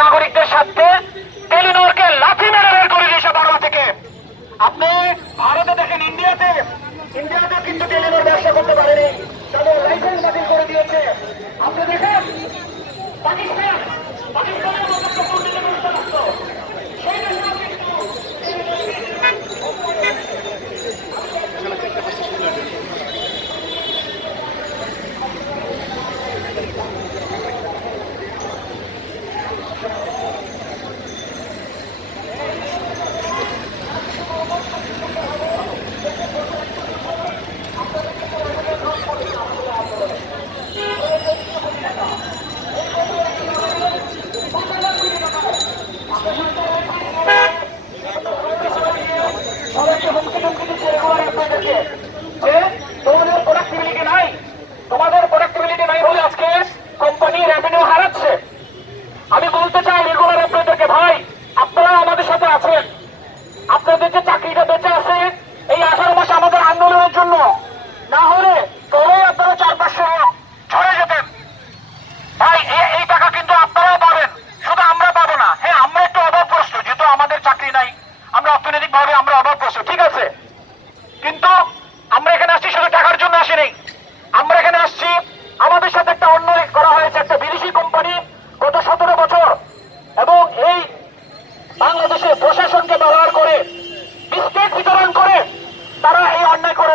নাগরিকদের সাথে টেলিনরকে লাথি মেরে বের করে দিয়েছে বাংলা থেকে। আপনি ভারতে দেখেন, ইন্ডিয়াতে কিন্তু টেলিনর ব্যবসা করতে পারেনি, তাদের লাইসেন্স বাতিল করে দিয়েছে। আপনি দেখেন পাকিস্তানের মতো একটা দুর্নীতিগ্রস্ত রাষ্ট্র, সেই দেশেও কিন্তু সবাইকে হুমকি টুমকি দিচ্ছে রেগুলার আপনাদেরকে যে তোমাদের প্রোডাক্টিভিটি নাই, তোমাদের প্রোডাক্টিভিটি নাই বলে আজকে কোম্পানি রেভিনিউ হারাচ্ছে। আমি বলতে চাই রেগুলার আপনাদেরকে, ভাই আপনারা আমাদের সাথে আছেন, আপনাদের যে চাকরিটা বেঁচে আছে এই 18 মাস আমাদের আন্দোলনের জন্য, না হলে তবেই আপনারা 4-500 ঝরে যেতেন। ভাই এই টাকা কিন্তু আপনারাও পাবেন, শুধু আমরা পাবো না। হ্যাঁ, আমরা একটু অভাবগ্রস্ত, যেহেতু আমাদের চাকরি নাই, আমরা অর্থনৈতিক ভাবে আমরা অভাবগ্রস্ত, ঠিক আছে, কিন্তু আমরা এখানে আসছি শুধু টাকার জন্য আসিনি। আমরা এখানে আসছি, আমাদের সাথে একটা অন্যায় করা হয়েছে, একটা বিদেশি কোম্পানি গত 17 বছর এবং এই বাংলাদেশের প্রশাসনকে ব্যবহার করে বিস্কিট বিতরণ করে তারা এই অন্যায় করে